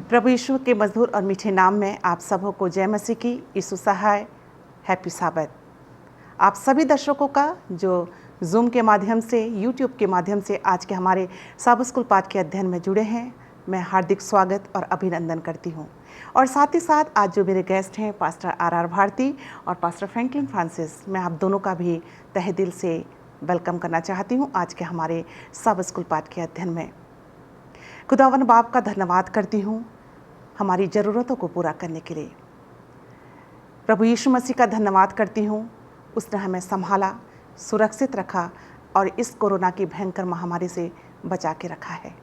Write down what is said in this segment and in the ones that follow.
प्रभु यीशु के मधुर और मीठे नाम में आप सबों को जय मसीह की। यीशु सहाय, हैप्पी साबत। आप सभी दर्शकों का जो जूम के माध्यम से, यूट्यूब के माध्यम से आज के हमारे साब स्कूल पाठ के अध्ययन में जुड़े हैं, मैं हार्दिक स्वागत और अभिनंदन करती हूं। और साथ ही साथ आज जो मेरे गेस्ट हैं पास्टर आर भारती और पास्टर फ्रैंकलिन फ्रांसिस, मैं आप दोनों का भी तहे दिल से वेलकम करना चाहती हूं आज के हमारे साब स्कूल पाठ के अध्ययन में। खुदावन बाप का धन्यवाद करती हूँ हमारी ज़रूरतों को पूरा करने के लिए। प्रभु यीशु मसीह का धन्यवाद करती हूँ, उसने हमें संभाला, सुरक्षित रखा और इस कोरोना की भयंकर महामारी से बचा के रखा है।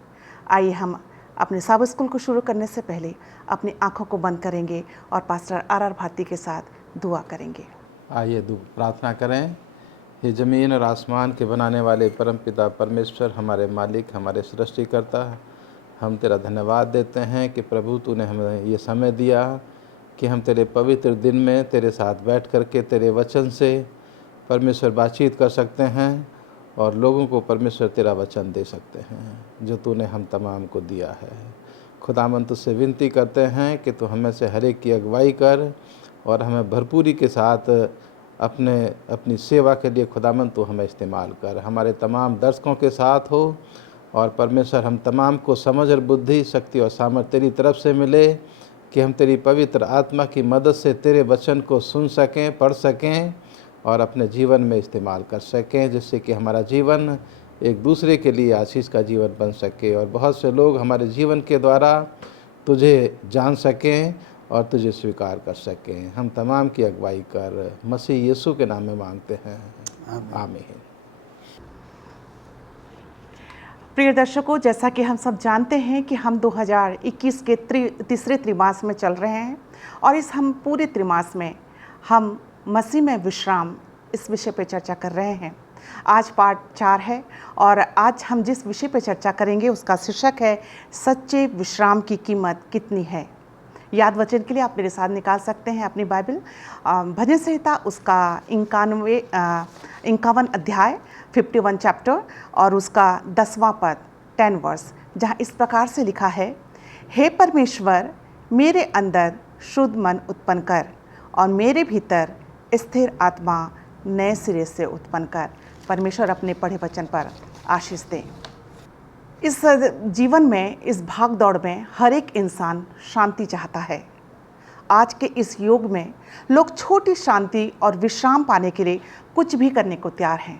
आइए हम अपने साब स्कूल को शुरू करने से पहले अपनी आंखों को बंद करेंगे और पास्टर आर भारती के साथ दुआ करेंगे। आइए प्रार्थना करें। ये ज़मीन और आसमान के बनाने वाले परमपिता परमेश्वर, हमारे मालिक, हमारे सृष्टिकर्ता, हम तेरा धन्यवाद देते हैं कि प्रभु तूने हमें ये समय दिया कि हम तेरे पवित्र दिन में तेरे साथ बैठ कर के तेरे वचन से परमेश्वर बातचीत कर सकते हैं और लोगों को परमेश्वर तेरा वचन दे सकते हैं जो तूने हम तमाम को दिया है। खुदावंद तुझसे विनती करते हैं कि तू हमें से हर एक की अगुवाई कर और हमें भरपूरी के साथ अपनी सेवा के लिए खुदावंद तू हमें इस्तेमाल कर। हमारे तमाम दर्शकों के साथ हो और परमेश्वर हम तमाम को समझ और बुद्धि, शक्ति और सामर्थ्य तेरी तरफ से मिले कि हम तेरी पवित्र आत्मा की मदद से तेरे वचन को सुन सकें, पढ़ सकें और अपने जीवन में इस्तेमाल कर सकें, जिससे कि हमारा जीवन एक दूसरे के लिए आशीष का जीवन बन सके और बहुत से लोग हमारे जीवन के द्वारा तुझे जान सकें और तुझे स्वीकार कर सकें। हम तमाम की अगुवाई कर मसीह यीशु के नाम में मांगते हैं, आमीन। प्रिय दर्शकों, जैसा कि हम सब जानते हैं कि हम 2021 के तीसरे त्रिमास में चल रहे हैं और इस हम पूरे त्रिमास में हम मसीह में विश्राम इस विषय पे चर्चा कर रहे हैं। आज पार्ट 4 है और आज हम जिस विषय पे चर्चा करेंगे उसका शीर्षक है सच्चे विश्राम की कीमत कितनी है। याद वचन के लिए आप मेरे साथ निकाल सकते हैं अपनी बाइबल, भजन संहिता उसका 51 अध्याय 51 चैप्टर और उसका 10वां पद 10 वर्स, जहाँ इस प्रकार से लिखा है, हे परमेश्वर मेरे अंदर शुद्ध मन उत्पन्न कर और मेरे भीतर स्थिर आत्मा नए सिरे से उत्पन्न कर। परमेश्वर अपने पढ़े वचन पर आशीष दें। इस जीवन में, इस भाग दौड़ में हर एक इंसान शांति चाहता है। आज के इस युग में लोग छोटी शांति और विश्राम पाने के लिए कुछ भी करने को तैयार हैं।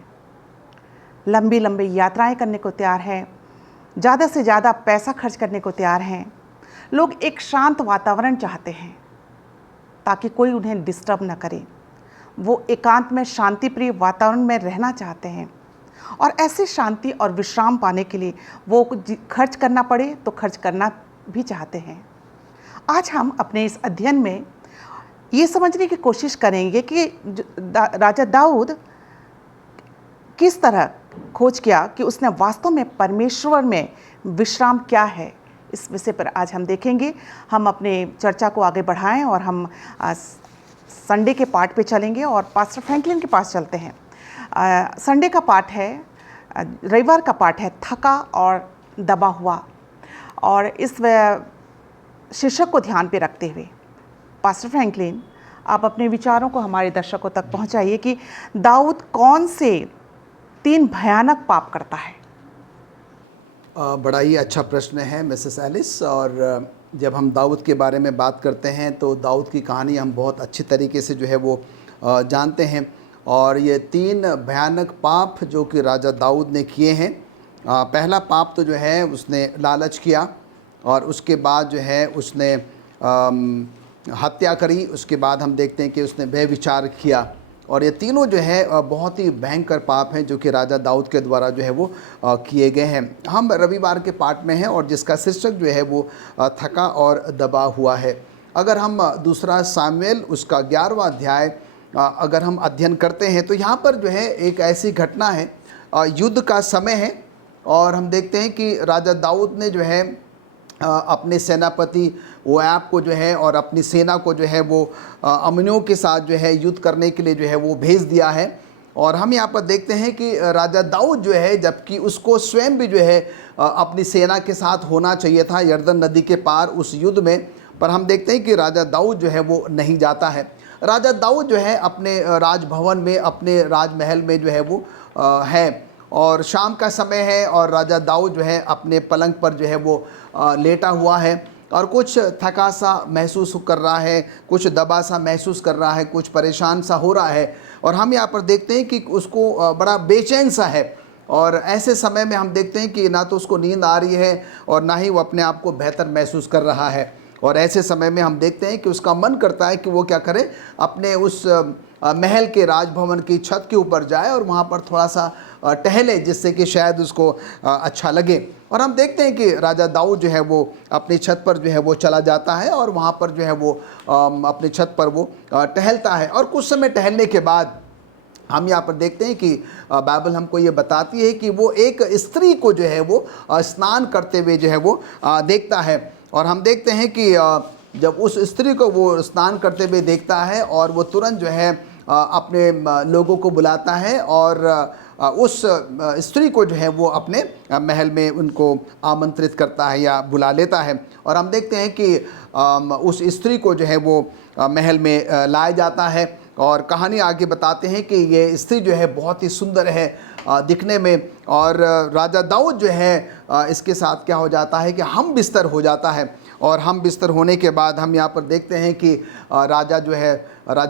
लंबी लंबी यात्राएं करने को तैयार हैं, ज़्यादा से ज़्यादा पैसा खर्च करने को तैयार हैं। लोग एक शांत वातावरण चाहते हैं ताकि कोई उन्हें डिस्टर्ब न करे। वो एकांत में शांति प्रिय वातावरण में रहना चाहते हैं और ऐसे शांति और विश्राम पाने के लिए वो खर्च करना पड़े तो खर्च करना भी चाहते हैं। आज हम अपने इस अध्ययन में ये समझने की कोशिश करेंगे कि राजा दाऊद किस तरह खोज किया कि उसने वास्तव में परमेश्वर में विश्राम क्या है। इस विषय पर आज हम देखेंगे। हम अपने चर्चा को आगे बढ़ाएं और हम संडे के पाठ पे चलेंगे और पास्टर फ्रैंकलिन के पास चलते हैं। संडे का पाठ है, रविवार का पाठ है थका और दबा हुआ, और इस शीर्षक को ध्यान पे रखते हुए पास्टर फ्रैंकलिन आप अपने विचारों को हमारे दर्शकों तक पहुंचाइए कि दाऊद कौन से 3 भयानक पाप करता है। बड़ा ही अच्छा प्रश्न है मिसेस एलिस। और जब हम दाऊद के बारे में बात करते हैं तो दाऊद की कहानी हम बहुत अच्छी तरीके से जो है वो जानते हैं। और ये 3 भयानक पाप जो कि राजा दाऊद ने किए हैं। पहला पाप तो जो है उसने लालच किया और उसके बाद जो है उसने हत्या करी। उसके बाद हम देखते हैं कि उसने व्यभिचार किया और ये तीनों जो है बहुत ही भयंकर पाप हैं जो कि राजा दाऊद के द्वारा जो है वो किए गए हैं। हम रविवार के पाठ में हैं और जिसका शीर्षक जो है वो थका और दबा हुआ है। अगर हम दूसरा सामुएल उसका 11वां अध्याय अगर हम अध्ययन करते हैं तो यहाँ पर जो है एक ऐसी घटना है, युद्ध का समय है और हम देखते हैं कि राजा दाऊद ने जो है अपने सेनापति योआब को जो है और अपनी सेना को जो है वो अम्मोनियों के साथ जो है युद्ध करने के लिए जो है वो भेज दिया है। और हम यहाँ पर देखते हैं कि राजा दाऊद जो है, जबकि उसको स्वयं भी जो है अपनी सेना के साथ होना चाहिए था यरदन नदी के पार उस युद्ध में, पर हम देखते हैं कि राजा दाऊद जो है वो नहीं जाता है। राजा दाऊद जो है अपने राजभवन में, अपने राजमहल में जो है वो है, और शाम का समय है और राजा दाऊद जो है अपने पलंग पर जो है वो लेटा हुआ है और कुछ थका सा महसूस कर रहा है, कुछ दबा सा महसूस कर रहा है, कुछ परेशान सा हो रहा है। और हम यहाँ पर देखते हैं कि उसको बड़ा बेचैन सा है, और ऐसे समय में हम देखते हैं कि ना तो उसको नींद आ रही है और ना ही वो अपने आप को बेहतर महसूस कर रहा है। और ऐसे समय में हम देखते हैं कि उसका मन करता है कि वो क्या करे, अपने उस महल के राजभवन की छत के ऊपर जाए और वहाँ पर थोड़ा सा टहले, जिससे कि शायद उसको अच्छा लगे। और हम देखते हैं कि राजा दाऊद जो है वो अपनी छत पर जो है वो चला जाता है और वहाँ पर जो है वो अपनी छत पर वो टहलता है। और कुछ समय टहलने के बाद हम यहाँ पर देखते हैं कि बाइबल हमको ये बताती है कि वो एक स्त्री को जो है वो स्नान करते हुए जो है वो देखता है। और हम देखते हैं कि जब उस स्त्री को वो स्नान करते हुए देखता है और वो तुरंत जो है अपने लोगों को बुलाता है और उस स्त्री को जो है वो अपने महल में उनको आमंत्रित करता है या बुला लेता है। और हम देखते हैं कि उस स्त्री को जो है वो महल में लाया जाता है। और कहानी आगे बताते हैं कि ये स्त्री जो है बहुत ही सुंदर है दिखने में, और राजा दाऊद जो है इसके साथ क्या हो जाता है कि हम बिस्तर हो जाता है। और हम बिस्तर होने के बाद हम यहाँ पर देखते हैं कि राजा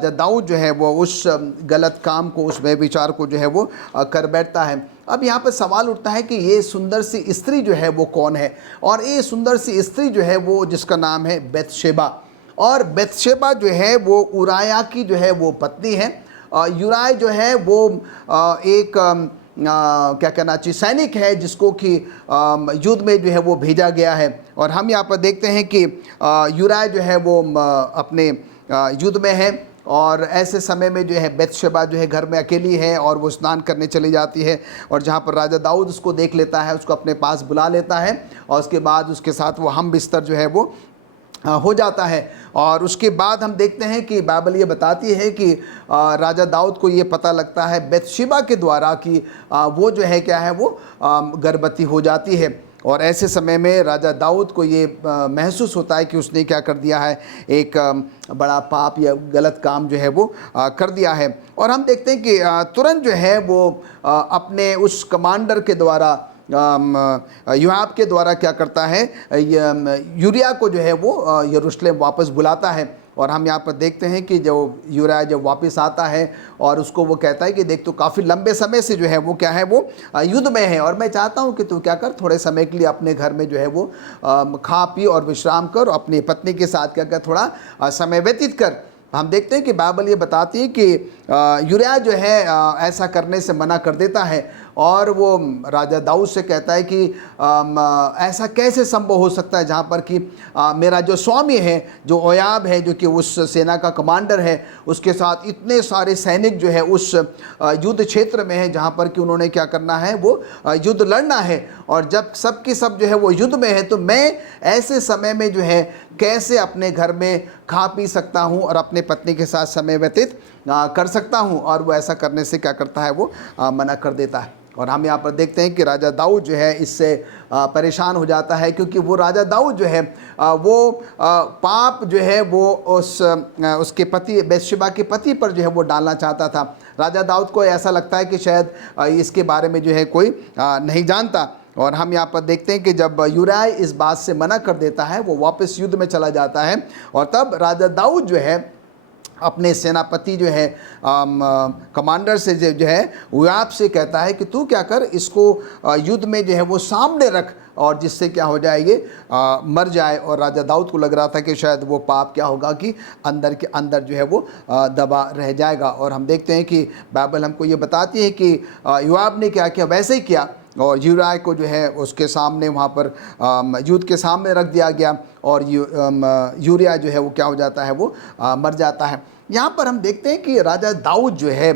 दाऊद जो है वो उस गलत काम को, उस व्यभिचार को जो है वो कर बैठता है। अब यहाँ पर सवाल उठता है कि ये सुंदर सी स्त्री जो है वो कौन है, और ये सुंदर सी स्त्री जो है वो जिसका नाम है बेतशेबा। और बेतशेबा जो है वो उराया की जो है वो पत्नी है। यूराय जो है वो एक क्या कहना चाहिए सैनिक है जिसको कि युद्ध में जो है वो भेजा गया है। और हम यहाँ पर देखते हैं कि यूराय जो है वो अपने युद्ध में है, और ऐसे समय में जो है बेतशेबा जो है घर में अकेली है और वो स्नान करने चली जाती है। और जहाँ पर राजा दाऊद उसको देख लेता है, उसको अपने पास बुला लेता है और उसके बाद उसके साथ वो हम बिस्तर जो है वो हो जाता है। और उसके बाद हम देखते हैं कि बाइबल ये बताती है कि राजा दाऊद को ये पता लगता है बेतशेबा के द्वारा कि वो जो है क्या है वो गर्भवती हो जाती है। और ऐसे समय में राजा दाऊद को ये महसूस होता है कि उसने क्या कर दिया है, एक बड़ा पाप या गलत काम जो है वो कर दिया है। और हम देखते हैं कि तुरंत जो है वो अपने उस कमांडर के द्वारा योआब के द्वारा क्या करता है, यूरिया को जो है वो यरूशलेम वापस बुलाता है। और हम यहाँ पर देखते हैं कि जो यूरिया जब वापस आता है और उसको वो कहता है कि देख, तो काफ़ी लंबे समय से जो है वो क्या है वो युद्ध में है, और मैं चाहता हूँ कि तू क्या कर, थोड़े समय के लिए अपने घर में जो है वो खा पी और विश्राम कर, अपनी पत्नी के साथ क्या कर थोड़ा समय व्यतीत कर। हम देखते हैं कि बाइबल ये बताती है कि यूरिया जो है ऐसा करने से मना कर देता है, और वो राजा दाऊद से कहता है कि ऐसा कैसे संभव हो सकता है जहाँ पर कि मेरा जो स्वामी है, जो योआब है, जो कि उस सेना का कमांडर है, उसके साथ इतने सारे सैनिक जो है उस युद्ध क्षेत्र में है जहाँ पर कि उन्होंने क्या करना है, वो युद्ध लड़ना है। और जब सब की सब जो है वो युद्ध में है, तो मैं ऐसे समय में जो है कैसे अपने घर में खा पी सकता हूँ और अपने पत्नी के साथ समय व्यतीत कर सकता हूँ। और वो ऐसा करने से क्या करता है, वो मना कर देता है। और हम यहाँ पर देखते हैं कि राजा दाऊद जो है इससे परेशान हो जाता है, क्योंकि वो राजा दाऊद जो है वो पाप जो है वो उसके पति बेतशेबा के पति पर जो है वो डालना चाहता था। राजा दाऊद को ऐसा लगता है कि शायद इसके बारे में जो है कोई नहीं जानता। और हम यहाँ पर देखते हैं कि जब यूरिया इस बात से मना कर देता है, वो वापस युद्ध में चला जाता है। और तब राजा दाऊद जो है अपने सेनापति जो है कमांडर से जो है योआब से कहता है कि तू क्या कर, इसको युद्ध में जो है वो सामने रख, और जिससे क्या हो जाए, ये मर जाए। और राजा दाऊद को लग रहा था कि शायद वो पाप क्या होगा कि अंदर के अंदर जो है वो दबा रह जाएगा। और हम देखते हैं कि बाइबल हमको ये बताती है कि योआब ने क्या किया, वैसे ही किया, और यूरिया को जो है उसके सामने वहाँ पर युद्ध के सामने रख दिया गया, और यूरिया जो है वो क्या हो जाता है, वो मर जाता है। यहाँ पर हम देखते हैं कि राजा दाऊद जो है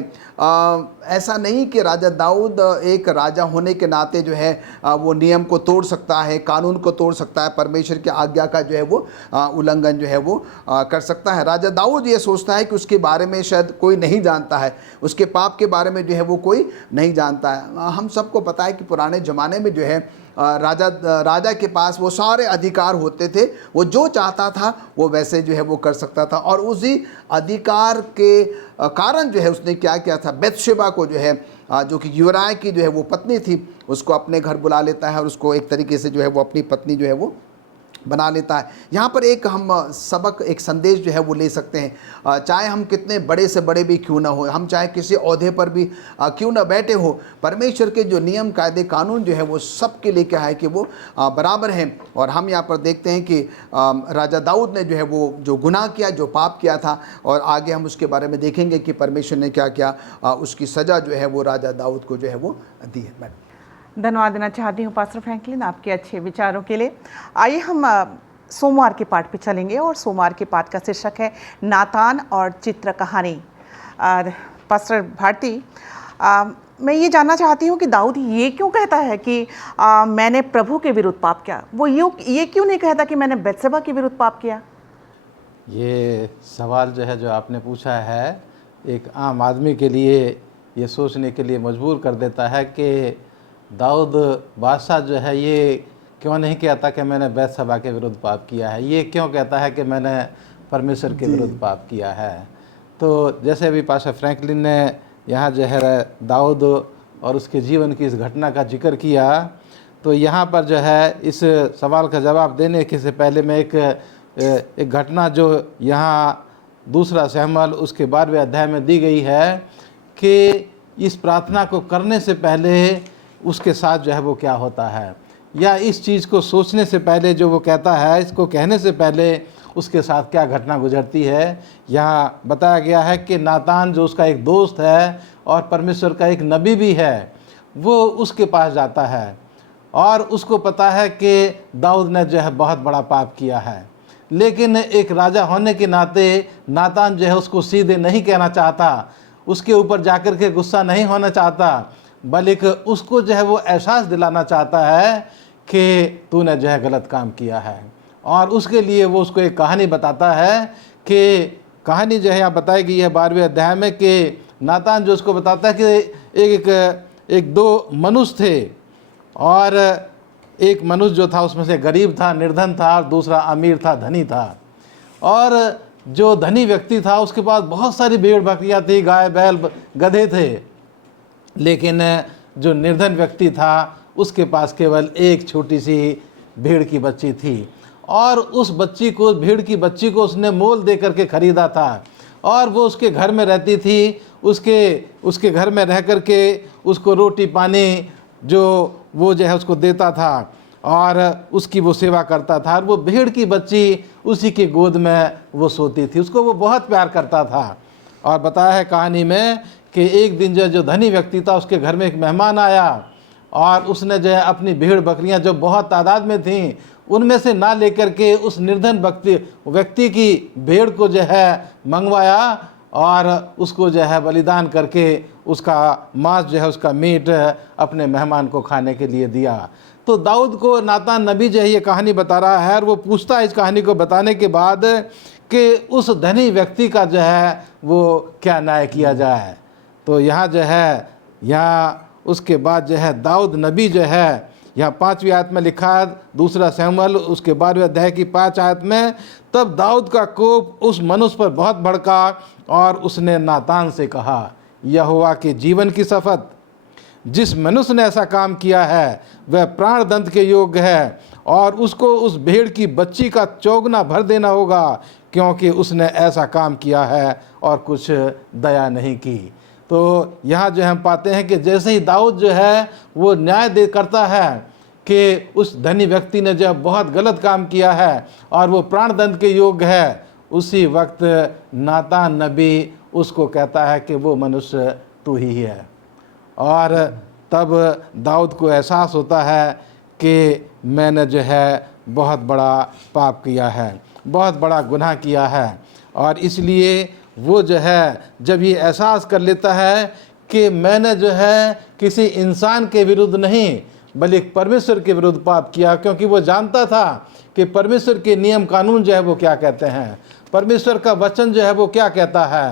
ऐसा नहीं कि राजा दाऊद एक राजा होने के नाते जो है वो नियम को तोड़ सकता है, कानून को तोड़ सकता है, परमेश्वर की आज्ञा का जो है वो उल्लंघन जो है वो कर सकता है। राजा दाऊद ये सोचता है कि उसके बारे में शायद कोई नहीं जानता है, उसके पाप के बारे में जो है वो कोई नहीं जानता है। हम सबको पता है कि पुराने ज़माने में जो है राजा के पास वो सारे अधिकार होते थे, वो जो चाहता था वो वैसे जो है वो कर सकता था। और उसी अधिकार के कारण जो है उसने क्या किया था, बेतशेबा को जो है जो कि यूराय की जो है वो पत्नी थी, उसको अपने घर बुला लेता है और उसको एक तरीके से जो है वो अपनी पत्नी जो है वो बना लेता है। यहाँ पर एक हम सबक, एक संदेश जो है वो ले सकते हैं। चाहे हम कितने बड़े से बड़े भी क्यों ना हो, हम चाहे किसी ओहदे पर भी क्यों ना बैठे हो, परमेश्वर के जो नियम कायदे कानून जो है वो सबके लिए क्या है कि वो बराबर हैं। और हम यहाँ पर देखते हैं कि राजा दाऊद ने जो है वो जो गुनाह किया, जो पाप किया था, और आगे हम उसके बारे में देखेंगे कि परमेश्वर ने क्या किया, उसकी सज़ा जो है वो राजा दाऊद को जो है वो दी है। मैडम, धन्यवाद देना चाहती हूँ पास्टर फ्रैंकलिन आपके अच्छे विचारों के लिए। आइए हम सोमवार के पाठ पे चलेंगे और सोमवार के पाठ का शीर्षक है नातान और चित्र कहानी। पास्टर भारती, मैं ये जानना चाहती हूँ कि दाऊद ये क्यों कहता है कि मैंने प्रभु के विरुद्ध पाप किया? वो ये क्यों नहीं कहता कि मैंने बेतशेबा के विरुद्ध पाप किया? ये सवाल जो है जो आपने पूछा है, एक आम आदमी के लिए ये सोचने के लिए मजबूर कर देता है कि दाऊद बादशाह जो है ये क्यों नहीं कहता कि मैंने बेतशेबा के विरुद्ध पाप किया है, ये क्यों कहता है कि मैंने परमेश्वर के विरुद्ध पाप किया है। तो जैसे अभी पास्टर फ्रैंकलिन ने यहाँ जो है दाऊद और उसके जीवन की इस घटना का जिक्र किया, तो यहाँ पर जो है इस सवाल का जवाब देने के से पहले मैं एक घटना जो यहाँ दूसरा शमूएल उसके 12वें अध्याय में दी गई है कि इस प्रार्थना को करने से पहले उसके साथ जो है वो क्या होता है, या इस चीज़ को सोचने से पहले जो वो कहता है, इसको कहने से पहले उसके साथ क्या घटना गुजरती है। यहाँ बताया गया है कि नातान जो उसका एक दोस्त है और परमेश्वर का एक नबी भी है, वो उसके पास जाता है और उसको पता है कि दाऊद ने जो है बहुत बड़ा पाप किया है, लेकिन एक राजा होने के नाते नातान जो है उसको सीधे नहीं कहना चाहता, उसके ऊपर जाकर के गुस्सा नहीं होना चाहता, बल्कि उसको जो है वो एहसास दिलाना चाहता है कि तूने जो है गलत काम किया है। और उसके लिए वो उसको एक कहानी बताता है कि कहानी जो है यहाँ बताई गई है 12वें अध्याय में कि नातान जो उसको बताता है कि एक दो मनुष्य थे और एक मनुष्य जो था उसमें से गरीब था, निर्धन था, और दूसरा अमीर था, धनी था। और जो धनी व्यक्ति था उसके पास बहुत सारी भेड़ बकरियाँ थी, गाय बैल गधे थे, लेकिन जो निर्धन व्यक्ति था उसके पास केवल एक छोटी सी भेड़ की बच्ची थी, और उस बच्ची को, भेड़ की बच्ची को उसने मोल दे करके ख़रीदा था, और वो उसके घर में रहती थी। उसके घर में रह कर के उसको रोटी पानी जो वो जो है उसको देता था और उसकी वो सेवा करता था, और वो भेड़ की बच्ची उसी की गोद में वो सोती थी, उसको वो बहुत प्यार करता था। और बताया है कहानी में कि एक दिन जो धनी व्यक्ति था उसके घर में एक मेहमान आया और उसने जो है अपनी भेड़ बकरियां जो बहुत तादाद में थीं उनमें से ना लेकर के उस निर्धन व्यक्ति की भेड़ को जो है मंगवाया और उसको जो है बलिदान करके उसका मांस जो है, उसका मीट अपने मेहमान को खाने के लिए दिया। तो दाऊद को नातान नबी जो है ये कहानी बता रहा है, और वो पूछता है इस कहानी को बताने के बाद कि उस धनी व्यक्ति का जो है वो क्या न्याय किया जाए। तो यहाँ जो है, यहाँ उसके बाद जो है दाऊद नबी जो है, यहाँ 5वीं आयत में लिखा है, दूसरा शमूएल उसके 12वें अध्याय की 5 आयत में, तब दाऊद का कोप उस मनुष्य पर बहुत भड़का और उसने नातान से कहा, यहोवा के जीवन की शपथ, जिस मनुष्य ने ऐसा काम किया है वह प्राण दंड के योग्य है, और उसको उस भेड़ की बच्ची का चौगुना भर देना होगा, क्योंकि उसने ऐसा काम किया है और कुछ दया नहीं की। तो यहाँ जो हम पाते हैं कि जैसे ही दाऊद जो है वो न्याय करता है कि उस धनी व्यक्ति ने जो बहुत गलत काम किया है और वो प्राण दंड के योग्य है, उसी वक्त नातान नबी उसको कहता है कि वो मनुष्य तू ही है। और तब दाऊद को एहसास होता है कि मैंने जो है बहुत बड़ा पाप किया है, बहुत बड़ा गुनाह किया है, और इसलिए वो जो है जब ये एहसास कर लेता है कि मैंने जो है किसी इंसान के विरुद्ध नहीं बल्कि परमेश्वर के विरुद्ध पाप किया, क्योंकि वो जानता था कि परमेश्वर के नियम कानून जो है वो क्या कहते हैं, परमेश्वर का वचन जो है वो क्या कहता है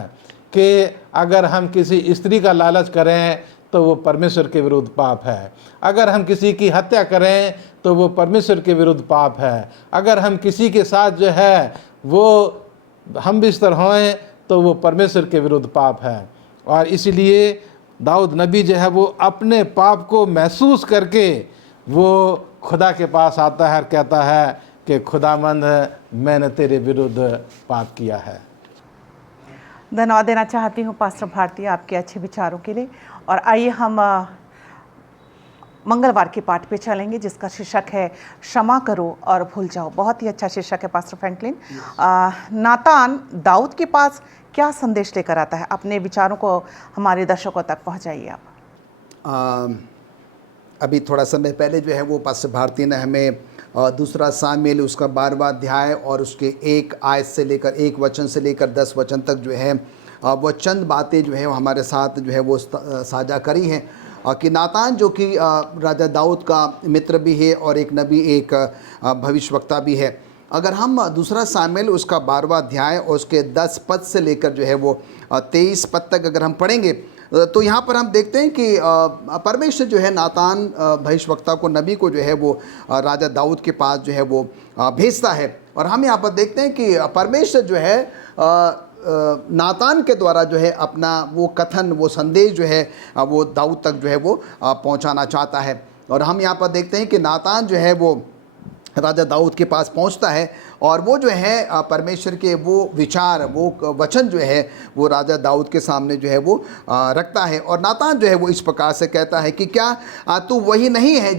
कि अगर हम किसी स्त्री का लालच करें तो वो परमेश्वर के विरुद्ध पाप है, अगर हम किसी की हत्या करें तो वो परमेश्वर के विरुद्ध पाप है, अगर हम किसी के साथ जो है वो हम बिस्तर होएं तो वो परमेश्वर के विरुद्ध पाप है। और इसलिए दाऊद नबी जो है वो अपने पाप को महसूस करके वो खुदा के पास आता है और कहता है कि खुदावंद मैंने तेरे विरुद्ध पाप किया है। धन्यवाद देना चाहती हूँ पास्टर भारती आपके अच्छे विचारों के लिए। और आइए हम मंगलवार के पाठ पे चलेंगे जिसका शीर्षक है क्षमा करो और भूल जाओ। बहुत ही अच्छा शीर्षक है पास्टर फ्रैंकलिन। नातान दाऊद के पास क्या संदेश लेकर आता है? अपने विचारों को हमारे दर्शकों तक पहुंचाइए आप। अभी थोड़ा समय पहले जो है वो पास्टर भारती ने हमें दूसरा सामुएल उसका 12वां अध्याय और उसके 1 आयत से लेकर 1 वचन से लेकर 10 वचन तक जो है वो चंद बातें जो है वो हमारे साथ जो है वो साझा करी हैं कि नातान जो कि राजा दाऊद का मित्र भी है और एक नबी, एक भविष्यवक्ता भी है। अगर हम दूसरा सामुएल उसका 12वां अध्याय और उसके 10 पद से लेकर जो है वो 23 पद तक अगर हम पढ़ेंगे तो यहाँ पर हम देखते हैं कि परमेश्वर जो है नातान भविष्यवक्ता को, नबी को जो है वो राजा दाऊद के पास जो है वो भेजता है। और हम यहाँ पर देखते हैं कि परमेश्वर जो है नातान के द्वारा जो है अपना वो कथन, वो संदेश जो है वो दाऊद तक जो है वो पहुँचाना चाहता है। और हम यहाँ पर देखते हैं कि नातान जो है वो राजा दाऊद के पास पहुंचता है और वो जो है परमेश्वर के वो विचार, वो वचन जो है वो राजा दाऊद के सामने जो है वो रखता है। और नातान जो है वो इस प्रकार से कहता है कि क्या तू वही नहीं है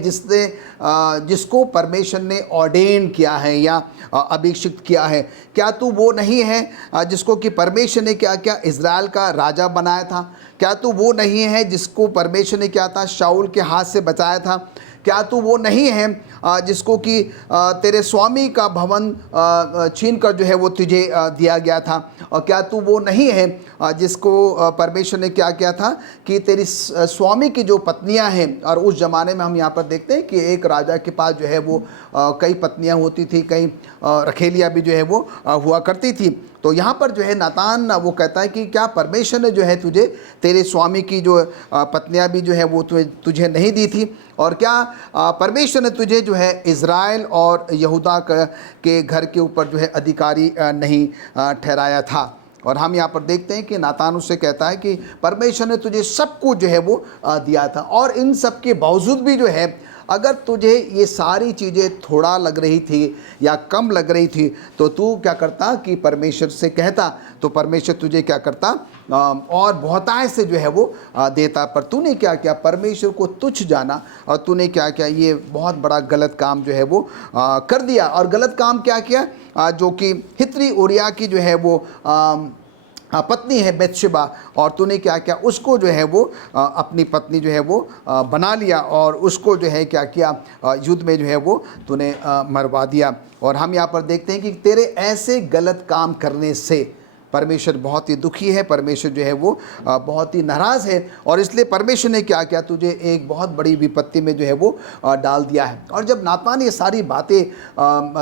जिसको परमेश्वर ने ऑर्डेन किया है या अभिषिक्त किया है? क्या तू वो नहीं है जिसको कि परमेश्वर ने क्या क्या इज़राइल का राजा बनाया था? क्या तू वो नहीं है जिसको परमेश्वर ने क्या था शाऊल के हाथ से बचाया था? क्या तू वो नहीं है जिसको कि तेरे स्वामी का भवन छीन कर जो है वो तुझे दिया गया था? और क्या तू वो नहीं है जिसको परमेश्वर ने क्या किया था कि तेरी स्वामी की जो पत्नियां हैं, और उस ज़माने में हम यहाँ पर देखते हैं कि एक राजा के पास जो है वो कई पत्नियां होती थी, कई रखेलियाँ भी जो है वो हुआ करती थी। तो यहाँ पर जो है नातान वो कहता है कि क्या परमेश्वर ने जो है तुझे तेरे स्वामी की जो पत्नियां भी जो है वो तुझे नहीं दी थी? और क्या परमेश्वर ने तुझे जो है इज़राइल और यहूदा के घर के ऊपर जो है अधिकारी नहीं ठहराया था? और हम यहाँ पर देखते हैं कि नातान उससे कहता है कि परमेश्वर ने तुझे सब कुछ जो है वो दिया था, और इन सब के बावजूद भी जो है अगर तुझे ये सारी चीज़ें थोड़ा लग रही थी या कम लग रही थी तो तू क्या करता कि परमेश्वर से कहता, तो परमेश्वर तुझे क्या करता और बहुताय से जो है वो देता। पर तूने क्या किया? परमेश्वर को तुच्छ जाना और तूने क्या किया? ये बहुत बड़ा गलत काम जो है वो कर दिया। और गलत काम क्या किया? जो कि हित्री उरिया की जो है वो पत्नी है बेतशेबा, और तूने क्या किया? उसको जो है वो अपनी पत्नी जो है वो बना लिया और उसको जो है क्या किया? युद्ध में जो है वो तूने मरवा दिया। और हम यहाँ पर देखते हैं कि तेरे ऐसे गलत काम करने से परमेश्वर बहुत ही दुखी है, परमेश्वर जो है वो बहुत ही नाराज़ है, और इसलिए परमेश्वर ने क्या किया? तुझे एक बहुत बड़ी विपत्ति में जो है वो डाल दिया है। और जब नातान ये सारी बातें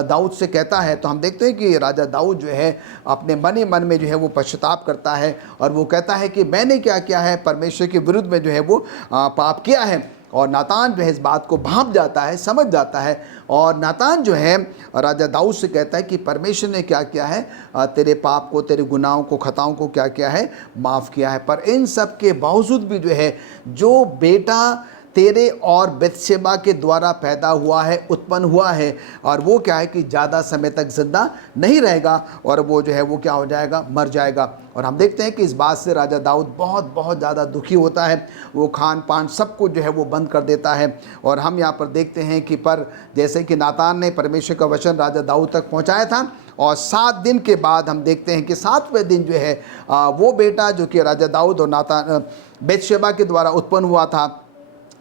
दाऊद से कहता है तो हम देखते हैं कि राजा दाऊद जो है अपने मन ही मन में जो है वो पश्चाताप करता है और वो कहता है कि मैंने क्या किया है? परमेश्वर के विरुद्ध में जो है वो पाप किया है। और नातान जो है इस बात को भांप जाता है, समझ जाता है, और नातान जो है राजा दाऊद से कहता है कि परमेश्वर ने क्या किया है? तेरे पाप को, तेरे गुनाहों को, खताओं को क्या किया है? माफ़ किया है। पर इन सब के बावजूद भी जो है जो बेटा तेरे और बेतशेबा के द्वारा पैदा हुआ है, उत्पन्न हुआ है, और वो क्या है कि ज़्यादा समय तक जिंदा नहीं रहेगा और वो जो है वो क्या हो जाएगा? मर जाएगा। और हम देखते हैं कि इस बात से राजा दाऊद बहुत बहुत ज़्यादा दुखी होता है। वो खान पान सब कुछ जो है वो बंद कर देता है। और हम यहाँ पर देखते हैं कि पर जैसे कि नातान ने परमेश्वर का वचन राजा दाऊद तक पहुँचाया था, और 7 दिन के बाद हम देखते हैं कि 7वें दिन जो है वो बेटा जो कि राजा दाऊद और नातान बेतशेबा के द्वारा उत्पन्न हुआ था,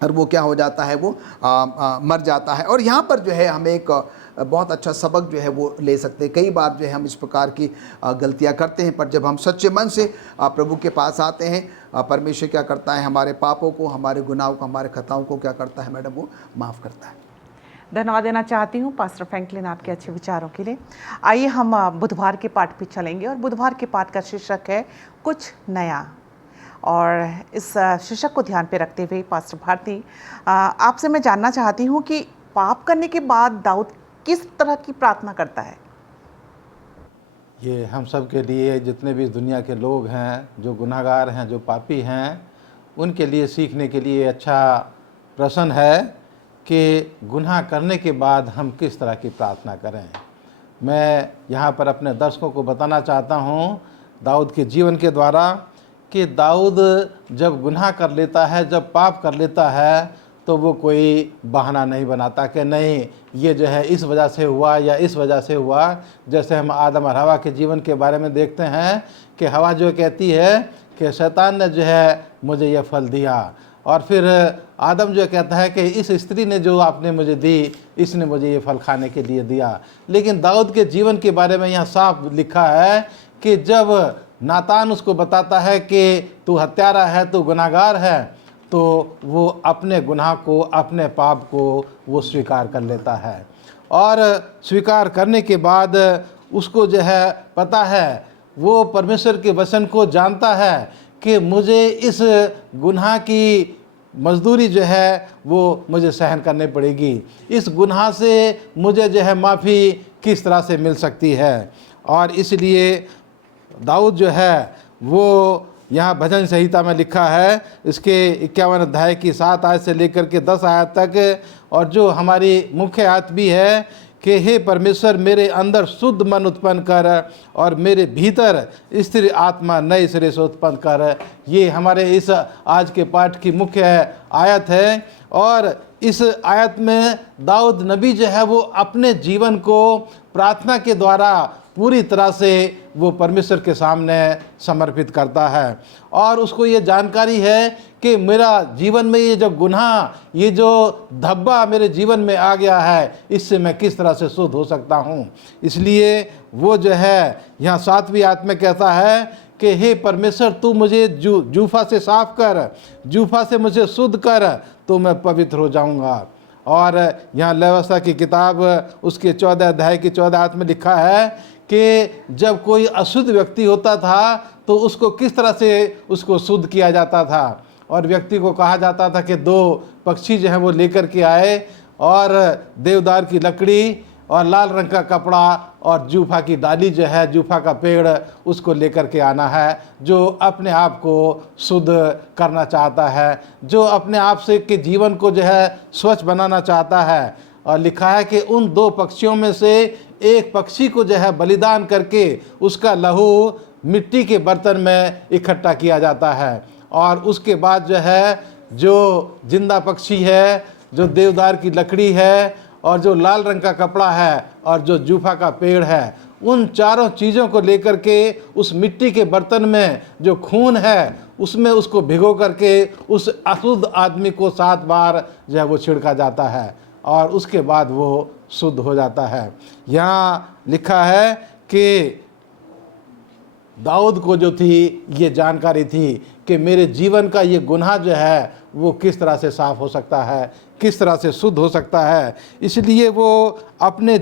और वो क्या हो जाता है? वो मर जाता है। और यहाँ पर जो है हमें एक बहुत अच्छा सबक जो है वो ले सकते हैं। कई बार जो है हम इस प्रकार की गलतियां करते हैं, पर जब हम सच्चे मन से प्रभु के पास आते हैं, परमेश्वर क्या करता है, हमारे पापों को, हमारे गुनाहों को, हमारे खताओं को क्या करता है मैडम, वो माफ़ करता है। धन्यवाद देना चाहती हूँ पास्टर फ्रैंकलिन आपके अच्छे विचारों के लिए। आइए हम बुधवार के पाठ पे चलेंगे और बुधवार के पाठ का शीर्षक है कुछ नया। और इस शीर्षक को ध्यान पे रखते हुए पास्टर भारती, आपसे मैं जानना चाहती हूँ कि पाप करने के बाद दाऊद किस तरह की प्रार्थना करता है। ये हम सब के लिए, जितने भी दुनिया के लोग हैं, जो गुनाहगार हैं, जो पापी हैं, उनके लिए सीखने के लिए अच्छा प्रश्न है कि गुनाह करने के बाद हम किस तरह की प्रार्थना करें। मैं यहाँ पर अपने दर्शकों को बताना चाहता हूँ दाऊद के जीवन के द्वारा कि दाऊद जब गुनाह कर लेता है, जब पाप कर लेता है, तो वो कोई बहाना नहीं बनाता कि नहीं ये जो है इस वजह से हुआ या इस वजह से हुआ। जैसे हम आदम और हवा के जीवन के बारे में देखते हैं कि हवा जो कहती है कि शैतान ने जो है मुझे यह फल दिया, और फिर आदम जो कहता है कि इस स्त्री ने जो आपने मुझे दी, इसने मुझे ये फल खाने के लिए दिया। लेकिन दाऊद के जीवन के बारे में यहाँ साफ लिखा है कि जब नातान उसको बताता है कि तू हत्यारा है, तू गुनाहगार है, तो वो अपने गुनाह को, अपने पाप को वो स्वीकार कर लेता है। और स्वीकार करने के बाद उसको जो है पता है, वो परमेश्वर के वचन को जानता है कि मुझे इस गुनाह की मजदूरी जो है वो मुझे सहन करने पड़ेगी, इस गुनाह से मुझे जो है माफ़ी किस तरह से मिल सकती है। और इसलिए दाऊद जो है वो यहाँ भजन संहिता में लिखा है, इसके 51 अध्याय की 7 आयत से लेकर के 10 आयत तक, और जो हमारी मुख्य आयत भी है कि हे परमेश्वर मेरे अंदर शुद्ध मन उत्पन्न कर और मेरे भीतर स्थिर आत्मा नए सिरे से उत्पन्न कर। ये हमारे इस आज के पाठ की मुख्य आयत है। और इस आयत में दाऊद नबी जो है वो अपने जीवन को प्रार्थना के द्वारा पूरी तरह से वो परमेश्वर के सामने समर्पित करता है, और उसको ये जानकारी है कि मेरा जीवन में ये जो गुनाह, ये जो धब्बा मेरे जीवन में आ गया है, इससे मैं किस तरह से शुद्ध हो सकता हूँ। इसलिए वो जो है यहाँ 7वीं आयत में कहता है कि हे परमेश्वर तू मुझे जूफा से साफ कर, जूफा से मुझे शुद्ध कर, तो मैं पवित्र हो जाऊँगा। और यहाँ व्यवस्था की किताब उसके 14 अध्याय की 14 आयत में लिखा है कि जब कोई अशुद्ध व्यक्ति होता था तो उसको किस तरह से उसको शुद्ध किया जाता था, और व्यक्ति को कहा जाता था कि 2 पक्षी जो हैं वो लेकर के आए, और देवदार की लकड़ी और लाल रंग का कपड़ा और जूफा की डाली जो है, जूफा का पेड़, उसको लेकर के आना है, जो अपने आप को शुद्ध करना चाहता है, जो अपने आप से के जीवन को जो है स्वच्छ बनाना चाहता है। और लिखा है कि उन 2 पक्षियों में से एक पक्षी को जो है बलिदान करके उसका लहू मिट्टी के बर्तन में इकट्ठा किया जाता है, और उसके बाद जो है जो जिंदा पक्षी है, जो देवदार की लकड़ी है, और जो लाल रंग का कपड़ा है, और जो जूफा का पेड़ है, उन चारों चीज़ों को लेकर के उस मिट्टी के बर्तन में जो खून है उसमें उसको भिगो करके उस अशुद्ध आदमी को 7 बार जो है वो छिड़का जाता है, और उसके बाद वो शुद्ध हो जाता है। यहाँ लिखा है कि दाऊद को जो थी ये जानकारी थी कि मेरे जीवन का ये गुनाह जो है वो किस तरह से साफ़ हो सकता है, किस तरह से शुद्ध हो सकता है। इसलिए वो अपने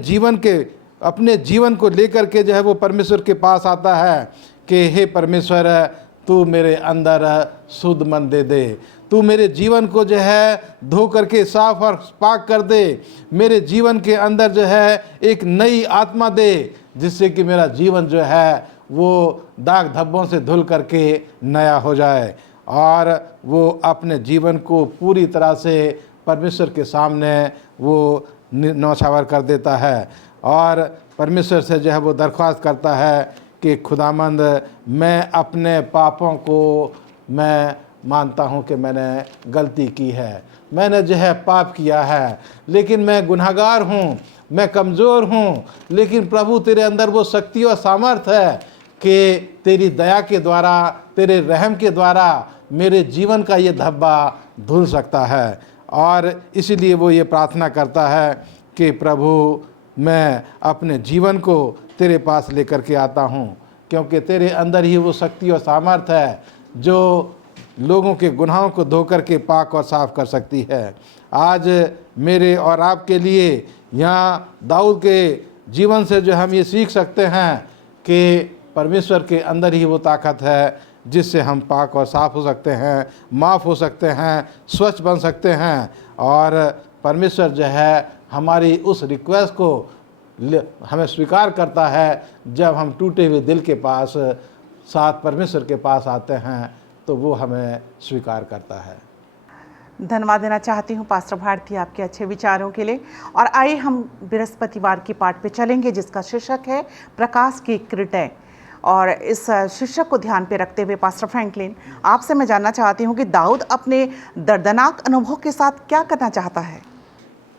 जीवन को लेकर के जो है वो परमेश्वर के पास आता है कि हे परमेश्वर तू मेरे अंदर शुद्ध मन दे दे, तू मेरे जीवन को जो है धो करके साफ और पाक कर दे, मेरे जीवन के अंदर जो है एक नई आत्मा दे, जिससे कि मेरा जीवन जो है वो दाग धब्बों से धुल करके नया हो जाए, और वो अपने जीवन को पूरी तरह से परमेश्वर के सामने वो न्यौछावर कर देता है, और परमेश्वर से जो है वो दरख्वास्त करता है कि खुदामंद मैं अपने पापों को मैं मानता हूँ कि मैंने गलती की है, मैंने जो है पाप किया है, लेकिन मैं गुनहगार हूँ, मैं कमज़ोर हूँ, लेकिन प्रभु तेरे अंदर वो शक्ति और सामर्थ्य है कि तेरी दया के द्वारा, तेरे रहम के द्वारा मेरे जीवन का ये धब्बा धुल सकता है। और इसीलिए वो ये प्रार्थना करता है कि प्रभु मैं अपने जीवन को तेरे पास लेकर के आता हूँ, क्योंकि तेरे अंदर ही वो शक्ति और सामर्थ है जो लोगों के गुनाहों को धो करके पाक और साफ कर सकती है। आज मेरे और आपके लिए यहाँ दाऊद के जीवन से जो हम ये सीख सकते हैं कि परमेश्वर के अंदर ही वो ताकत है जिससे हम पाक और साफ हो सकते हैं, माफ़ हो सकते हैं, स्वच्छ बन सकते हैं। और परमेश्वर जो है हमारी उस रिक्वेस्ट को हमें स्वीकार करता है जब हम टूटे हुए दिल के पास साथ परमेश्वर के पास आते हैं, तो वो हमें स्वीकार करता है। धन्यवाद देना चाहती हूँ पास्टर भारती आपके अच्छे विचारों के लिए। और आइए हम बृहस्पतिवार की पाठ पे चलेंगे जिसका शीर्षक है प्रकाश की किरणें। और इस शीर्षक को ध्यान पे रखते हुए पास्टर फ्रैंकलिन, आपसे मैं जानना चाहती हूँ कि दाऊद अपने दर्दनाक अनुभव के साथ क्या करना चाहता है।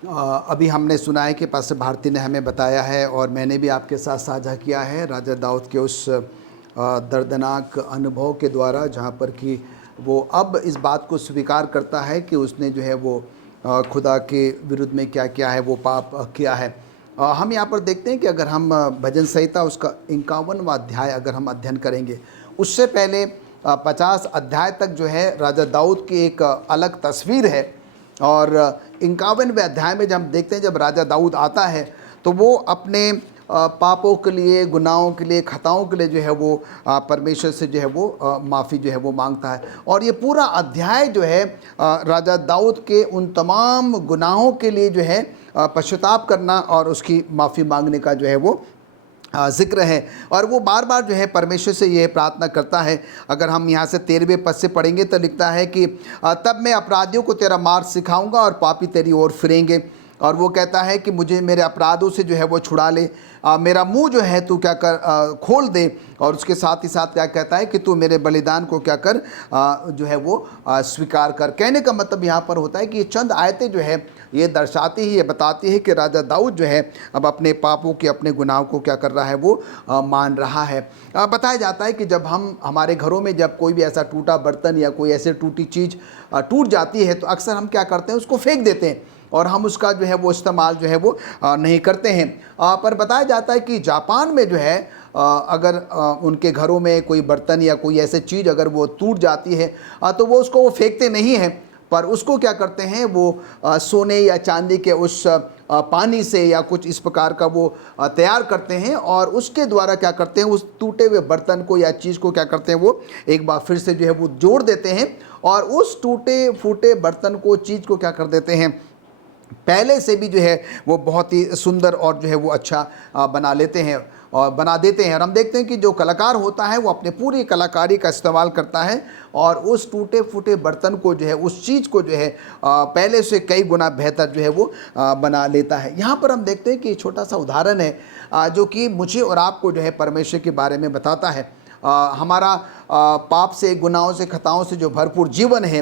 अभी हमने सुना है कि पास्टर भारती ने हमें बताया है और मैंने भी आपके साथ साझा किया है राजा दाऊद के उस दर्दनाक अनुभव के द्वारा, जहाँ पर कि वो अब इस बात को स्वीकार करता है कि उसने जो है वो खुदा के विरुद्ध में क्या किया है, वो पाप किया है। हम यहाँ पर देखते हैं कि अगर हम भजन संहिता उसका 51वां अध्याय अगर हम अध्ययन करेंगे, उससे पहले 50 अध्याय तक जो है राजा दाऊद की एक अलग तस्वीर है। और 51वें अध्याय में जब हम देखते हैं, जब राजा दाऊद आता है तो वो अपने पापों के लिए, गुनाहों के लिए, खताओं के लिए जो है वो परमेश्वर से जो है वो माफ़ी जो है वो मांगता है। और ये पूरा अध्याय जो है राजा दाऊद के उन तमाम गुनाहों के लिए जो है पश्चाताप करना और उसकी माफ़ी मांगने का जो है वो जिक्र है। और वो बार बार जो है परमेश्वर से ये प्रार्थना करता है। अगर हम यहाँ से 13वें पद से पढ़ेंगे तो लिखता है कि तब मैं अपराधियों को तेरा मार्ग सिखाऊंगा और पापी तेरी ओर फिरेंगे। और वो कहता है कि मुझे मेरे अपराधों से जो है वो छुड़ा ले, मेरा मुंह जो है तू क्या कर खोल दे। और उसके साथ ही साथ क्या कहता है कि तू मेरे बलिदान को क्या कर जो है वो स्वीकार कर। कहने का मतलब यहाँ पर होता है कि ये चंद आयतें जो है ये दर्शाती ही, ये बताती है कि राजा दाऊद जो है अब अपने पापों के, अपने गुनाहों को क्या कर रहा है, वो मान रहा है। बताया जाता है कि जब हम हमारे घरों में जब कोई भी ऐसा टूटा बर्तन या कोई ऐसे टूटी चीज़ टूट जाती है तो अक्सर हम क्या करते हैं, उसको फेंक देते हैं और हम उसका जो है वो इस्तेमाल जो है वो नहीं करते हैं। पर बताया जाता है कि जापान में जो है अगर उनके घरों में कोई बर्तन या कोई ऐसी चीज़ अगर वो टूट जाती है तो वो उसको वो फेंकते नहीं हैं, पर उसको क्या करते हैं, वो सोने या चांदी के उस पानी से या कुछ इस प्रकार का वो तैयार करते हैं और उसके द्वारा क्या करते हैं, उस टूटे हुए बर्तन को या चीज़ को क्या करते हैं, वो एक बार फिर से जो है वो जोड़ देते हैं और उस टूटे फूटे बर्तन को, चीज़ को क्या कर देते हैं, पहले से भी जो है वो बहुत ही सुंदर और जो है वो अच्छा बना लेते हैं और बना देते हैं। और हम देखते हैं कि जो कलाकार होता है वो अपने पूरी कलाकारी का इस्तेमाल करता है और उस टूटे फूटे बर्तन को जो है, उस चीज़ को जो है पहले से कई गुना बेहतर जो है वो बना लेता है। यहाँ पर हम देखते हैं कि छोटा सा उदाहरण है जो कि मुझे और आपको जो है परमेश्वर के बारे में बताता है। हमारा पाप से, गुनाहों से, खताओं से जो भरपूर जीवन है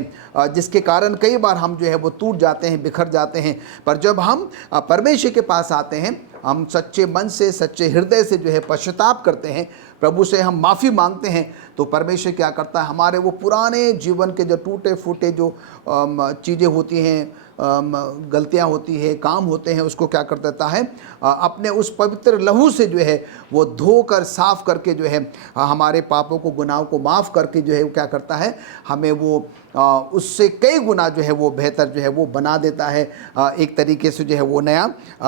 जिसके कारण कई बार हम जो है वो टूट जाते हैं, बिखर जाते हैं। पर जब हम परमेश्वर के पास आते हैं, हम सच्चे मन से, सच्चे हृदय से जो है पश्चाताप करते हैं, प्रभु से हम माफ़ी मांगते हैं, तो परमेश्वर क्या करता है, हमारे वो पुराने जीवन के जो टूटे फूटे जो चीज़ें होती हैं, गलतियां होती है, काम होते हैं, उसको क्या कर देता है, अपने उस पवित्र लहू से जो है वो धोकर साफ करके जो है हमारे पापों को, गुनाहों को माफ़ करके जो है वो क्या करता है, हमें वो उससे कई गुना जो है वो बेहतर जो है वो बना देता है, एक तरीके से जो है वो नया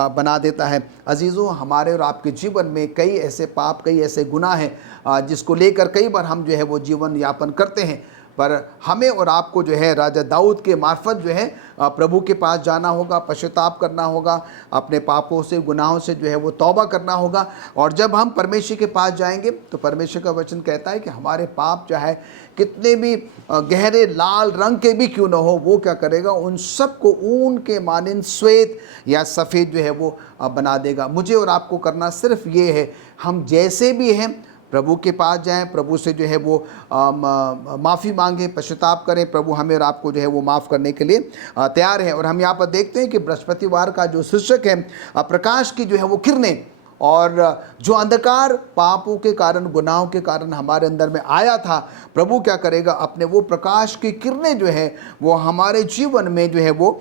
बना देता है। अजीज़ों, हमारे और आपके जीवन में कई ऐसे पाप, कई ऐसे गुनाह हैं जिसको लेकर कई बार हम जो है वो जीवन यापन करते हैं। पर हमें और आपको जो है राजा दाऊद के मार्फत जो है प्रभु के पास जाना होगा, पश्चाताप करना होगा, अपने पापों से, गुनाहों से जो है वो तौबा करना होगा। और जब हम परमेश्वर के पास जाएंगे तो परमेश्वर का वचन कहता है कि हमारे पाप चाहे कितने भी गहरे लाल रंग के भी क्यों न हो, वो क्या करेगा, उन सब को ऊन के मानिंद श्वेत या सफ़ेद जो है वो बना देगा। मुझे और आपको करना सिर्फ ये है, हम जैसे भी हैं प्रभु के पास जाएं, प्रभु से जो है वो माफ़ी मांगें, पश्चाताप करें। प्रभु हमें और आपको जो है वो माफ़ करने के लिए तैयार है। और हम यहाँ पर देखते हैं कि बृहस्पतिवार का जो शीर्षक है प्रकाश की जो है वो किरणें, और जो अंधकार पापों के कारण, गुनाहों के कारण हमारे अंदर में आया था, प्रभु क्या करेगा, अपने वो प्रकाश की किरणें जो है वो हमारे जीवन में जो है वो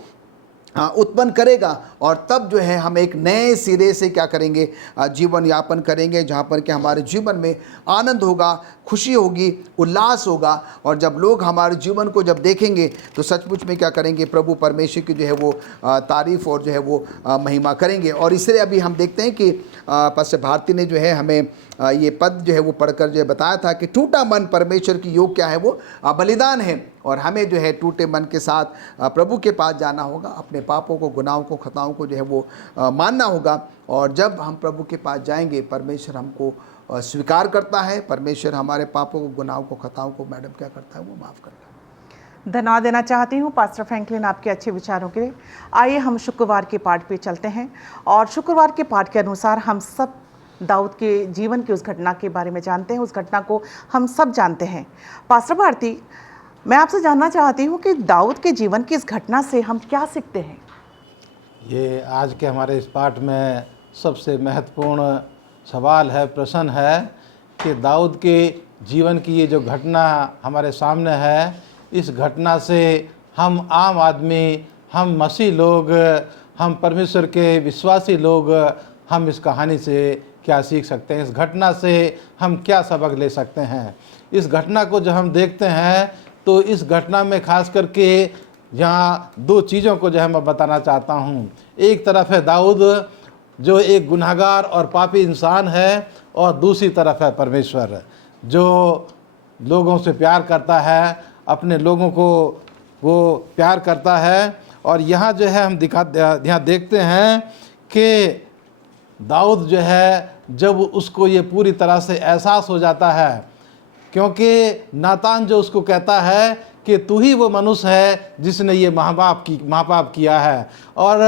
उत्पन्न करेगा और तब जो है हम एक नए सिरे से क्या करेंगे, जीवन यापन करेंगे, जहाँ पर कि हमारे जीवन में आनंद होगा, खुशी होगी, उल्लास होगा। और जब लोग हमारे जीवन को जब देखेंगे तो सचमुच में क्या करेंगे, प्रभु परमेश्वर की जो है वो तारीफ़ और जो है वो महिमा करेंगे। और इसलिए अभी हम देखते हैं कि पास्टर भारती ने जो है हमें ये पद जो है वो पढ़कर जो है बताया था कि टूटा मन परमेश्वर की योग क्या है, वो बलिदान है। और हमें जो है टूटे मन के साथ प्रभु के पास जाना होगा, अपने पापों को, गुनाहों को, खताओं को जो है वो मानना होगा। और जब हम प्रभु के पास जाएंगे, परमेश्वर हमको स्वीकार करता है, परमेश्वर हमारे पापों को, गुनाहों को, खताओं को मैडम क्या करता है, वो माफ़ करता है। धन्यवाद देना चाहती हूँ पास्टर फ्रैंकलिन आपके अच्छे विचारों के लिए। आइए हम शुक्रवार के पाठ पे चलते हैं और शुक्रवार के पाठ के अनुसार हम सब दाऊद के जीवन की उस घटना के बारे में जानते हैं। उस घटना को हम सब जानते हैं। पास्टर भारती, मैं आपसे जानना चाहती हूँ कि दाऊद के जीवन की इस घटना से हम क्या सीखते हैं? ये आज के हमारे इस पाठ में सबसे महत्वपूर्ण सवाल है, प्रश्न है कि दाऊद के जीवन की ये जो घटना हमारे सामने है, इस घटना से हम आम आदमी, हम मसीह लोग, हम परमेश्वर के विश्वासी लोग, हम इस कहानी से क्या सीख सकते हैं, इस घटना से हम क्या सबक ले सकते हैं। इस घटना को जब हम देखते हैं तो इस घटना में खास करके यहाँ दो चीज़ों को जो है मैं बताना चाहता हूँ। एक तरफ है दाऊद जो एक गुनहगार और पापी इंसान है, और दूसरी तरफ है परमेश्वर जो लोगों से प्यार करता है, अपने लोगों को वो प्यार करता है। और यहाँ जो है हम यहाँ देखते हैं कि दाऊद जो है जब उसको ये पूरी तरह से एहसास हो जाता है, क्योंकि नातान जो उसको कहता है कि तू ही वो मनुष्य है जिसने ये महापाप किया है, और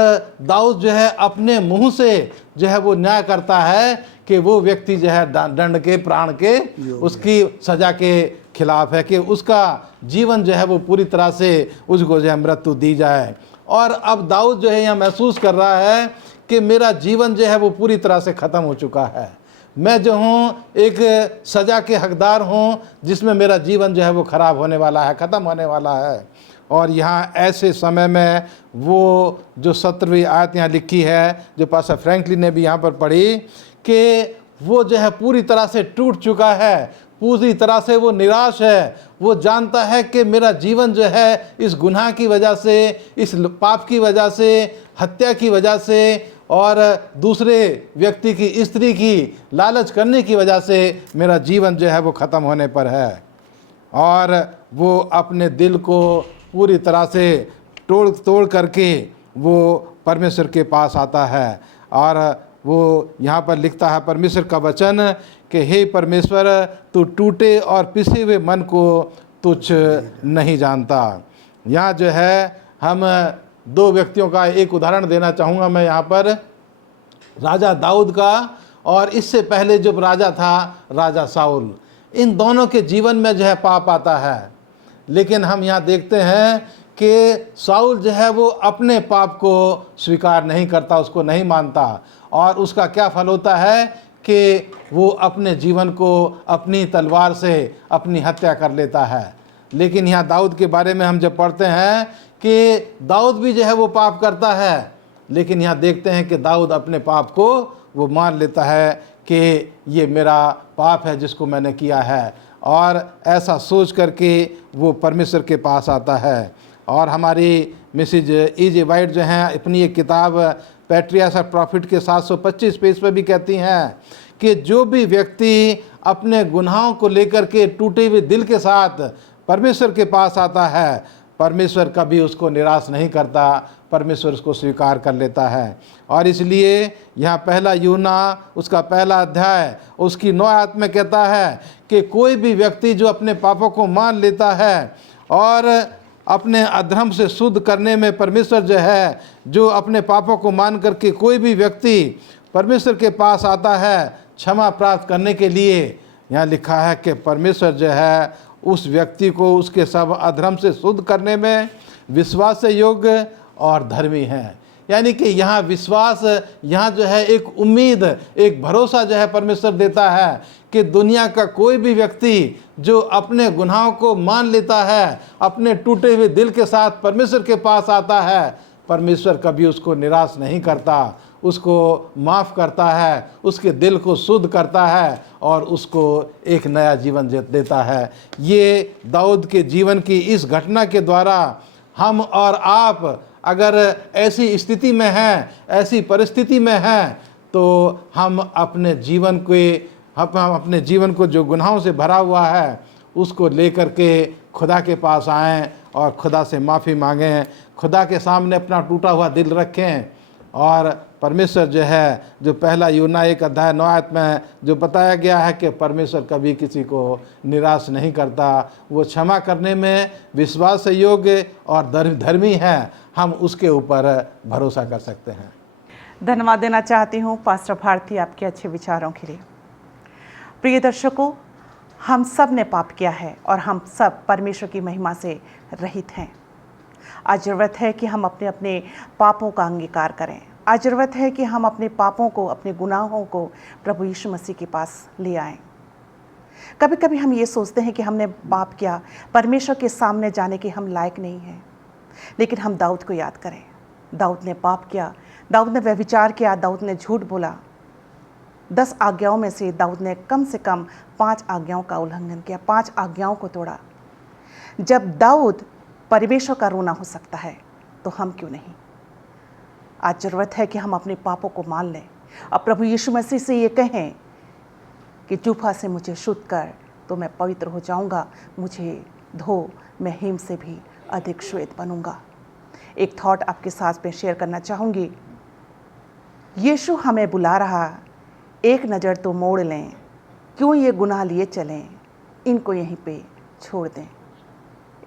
दाऊद जो है अपने मुंह से जो है वो न्याय करता है कि वो व्यक्ति जो है दंड के, प्राण के, उसकी सज़ा के खिलाफ है, कि उसका जीवन जो है वो पूरी तरह से उसको जो है मृत्यु दी जाए। और अब दाऊद जो है यहाँ महसूस कर रहा है कि मेरा जीवन जो है वो पूरी तरह से ख़त्म हो चुका है। मैं जो हूँ एक सज़ा के हकदार हूँ, जिसमें मेरा जीवन जो है वो ख़राब होने वाला है, ख़त्म होने वाला है। और यहाँ ऐसे समय में वो जो 17वीं आयत यहाँ लिखी है, जो पास्टर फ्रैंकलिन ने भी यहाँ पर पढ़ी, कि वो जो है पूरी तरह से टूट चुका है, पूरी तरह से वो निराश है। वो जानता है कि मेरा जीवन जो है इस गुनाह की वजह से, इस पाप की वजह से, हत्या की वजह से और दूसरे व्यक्ति की, स्त्री की लालच करने की वजह से मेरा जीवन जो है वो ख़त्म होने पर है। और वो अपने दिल को पूरी तरह से तोड़ करके वो परमेश्वर के पास आता है। और वो यहाँ पर लिखता है परमेश्वर का वचन कि हे परमेश्वर, तू टूटे और पिसे हुए मन को तुच्छ नहीं जानता। यहाँ जो है हम दो व्यक्तियों का एक उदाहरण देना चाहूँगा मैं यहाँ पर, राजा दाऊद का और इससे पहले जो राजा था, राजा साउल। इन दोनों के जीवन में जो है पाप आता है, लेकिन हम यहाँ देखते हैं कि साउल जो है वो अपने पाप को स्वीकार नहीं करता, उसको नहीं मानता, और उसका क्या फल होता है कि वो अपने जीवन को अपनी तलवार से अपनी हत्या कर लेता है। लेकिन यहाँ दाऊद के बारे में हम जब पढ़ते हैं कि दाऊद भी जो है वो पाप करता है, लेकिन यहाँ देखते हैं कि दाऊद अपने पाप को वो मान लेता है कि ये मेरा पाप है जिसको मैंने किया है, और ऐसा सोच करके वो परमेश्वर के पास आता है। और हमारी मिसिज E.J. वाइट जो हैं अपनी एक किताब पैट्रियर्क्स ऑफ प्रॉफिट के 725 पेज पर भी कहती हैं कि जो भी व्यक्ति अपने गुनाहों को लेकर के टूटे हुए दिल के साथ परमेश्वर के पास आता है, परमेश्वर कभी उसको निराश नहीं करता, परमेश्वर उसको स्वीकार कर लेता है। और इसलिए यहाँ पहला यूहन्ना उसका पहला अध्याय उसकी 9 आयत में कहता है कि कोई भी व्यक्ति जो अपने पापों को मान लेता है और अपने अधर्म से शुद्ध करने में परमेश्वर जो है, जो अपने पापों को मान करके कोई भी व्यक्ति परमेश्वर के पास आता है क्षमा प्राप्त करने के लिए, यहाँ लिखा है कि परमेश्वर जो है उस व्यक्ति को उसके सब अधर्म से शुद्ध करने में विश्वास से योग्य और धर्मी है। यानी कि यहाँ विश्वास, यहाँ जो है एक उम्मीद, एक भरोसा जो है परमेश्वर देता है कि दुनिया का कोई भी व्यक्ति जो अपने गुनाहों को मान लेता है, अपने टूटे हुए दिल के साथ परमेश्वर के पास आता है, परमेश्वर कभी उसको निराश नहीं करता, उसको माफ़ करता है, उसके दिल को शुद्ध करता है और उसको एक नया जीवन देता है। ये दाऊद के जीवन की इस घटना के द्वारा हम और आप अगर ऐसी स्थिति में हैं, ऐसी परिस्थिति में हैं, तो हम अपने जीवन को जो गुनाहों से भरा हुआ है उसको लेकर के खुदा के पास आएं और खुदा से माफ़ी मांगें, खुदा के सामने अपना टूटा हुआ दिल रखें। और परमेश्वर जो है, जो पहला यूहन्ना 1:9 में जो बताया गया है कि परमेश्वर कभी किसी को निराश नहीं करता, वो क्षमा करने में विश्वास योग्य और धर्मी है, हम उसके ऊपर भरोसा कर सकते हैं। धन्यवाद देना चाहती हूँ पास्टर भारती आपके अच्छे विचारों के लिए। प्रिय दर्शकों, हम सब ने पाप किया है और हम सब परमेश्वर की महिमा से रहित हैं। आज ज़रूरत है कि हम अपने अपने पापों का अंगीकार करें। आज ज़रूरत है कि हम अपने पापों को, अपने गुनाहों को प्रभु यीशु मसीह के पास ले आएं। कभी कभी हम ये सोचते हैं कि हमने पाप किया, परमेश्वर के सामने जाने के हम लायक नहीं हैं। लेकिन हम दाऊद को याद करें। दाऊद ने पाप किया, दाऊद ने व्यभिचार किया, दाऊद ने झूठ बोला। 10 आज्ञाओं में से दाऊद ने कम से कम 5 आज्ञाओं का उल्लंघन किया, 5 आज्ञाओं को तोड़ा। जब दाऊद परमेश्वर का रोना हो सकता है तो हम क्यों नहीं। आज ज़रूरत है कि हम अपने पापों को मान लें और प्रभु यीशु मसीह से ये कहें कि जूफा से मुझे शुद्ध कर तो मैं पवित्र हो जाऊंगा, मुझे धो, मैं हिम से भी अधिक श्वेत बनूंगा। एक थॉट आपके साथ में शेयर करना चाहूँगी। यीशु हमें बुला रहा, एक नज़र तो मोड़ लें, क्यों ये गुनाह लिए चलें, इनको यहीं पे छोड़ दें।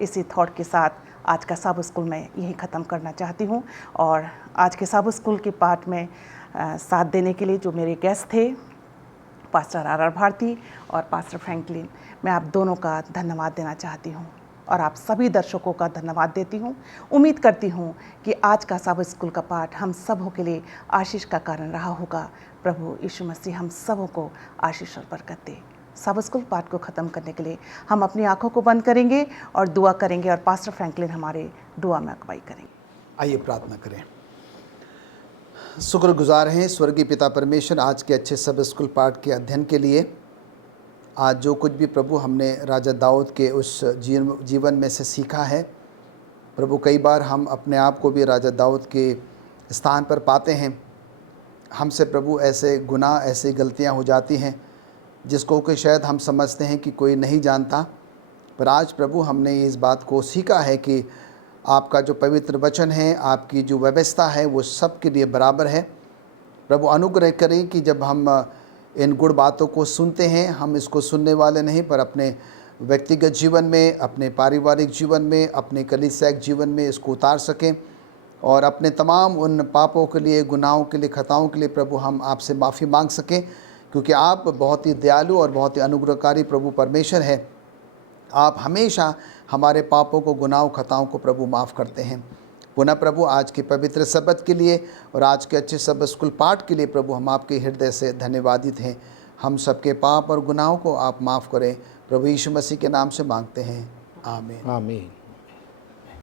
इसी थॉट के साथ आज का सब स्कूल में यही ख़त्म करना चाहती हूँ। और आज के सब स्कूल के पार्ट में साथ देने के लिए जो मेरे गेस्ट थे, पास्टर आर भारती और पास्टर फ्रैंकलिन, मैं आप दोनों का धन्यवाद देना चाहती हूँ और आप सभी दर्शकों का धन्यवाद देती हूँ। उम्मीद करती हूँ कि आज का सब स्कूल का पाठ हम सबों के लिए आशीष का कारण रहा होगा। प्रभु यीशु मसीह हम सबों को आशीष और बरकत दे। सब स्कूल पाठ को ख़त्म करने के लिए हम अपनी आंखों को बंद करेंगे और दुआ करेंगे और पास्टर फ्रैंकलिन हमारे दुआ में अगुवाई करेंगे। आइए प्रार्थना करें। शुक्रगुजार हैं स्वर्गीय पिता परमेश्वर आज के अच्छे सब स्कूल पाठ के अध्ययन के लिए। आज जो कुछ भी प्रभु हमने राजा दाऊद के उस जीवन में से सीखा है, प्रभु कई बार हम अपने आप को भी राजा दाऊद के स्थान पर पाते हैं। हमसे प्रभु ऐसे गुनाह, ऐसी गलतियां हो जाती हैं जिसको कि शायद हम समझते हैं कि कोई नहीं जानता, पर आज प्रभु हमने इस बात को सीखा है कि आपका जो पवित्र वचन है, आपकी जो व्यवस्था है, वो सब के लिए बराबर है। प्रभु अनुग्रह करें कि जब हम इन गुण बातों को सुनते हैं, हम इसको सुनने वाले नहीं पर अपने व्यक्तिगत जीवन में, अपने पारिवारिक जीवन में, अपने कलीसिया जीवन में इसको उतार सकें और अपने तमाम उन पापों के लिए, गुनाहों के लिए, खताओं के लिए प्रभु हम आपसे माफ़ी मांग सकें, क्योंकि आप बहुत ही दयालु और बहुत ही अनुग्रहकारी प्रभु परमेश्वर है। आप हमेशा हमारे पापों को, गुनाहों, खताओं को प्रभु माफ़ करते हैं। पुनः प्रभु आज के पवित्र शब्द के लिए और आज के अच्छे सब स्कूल पाठ के लिए प्रभु हम आपके हृदय से धन्यवादित हैं। हम सबके पाप और गुनाहों को आप माफ़ करें, प्रभु यीशु मसीह के नाम से मांगते हैं, आमीन। आमीन।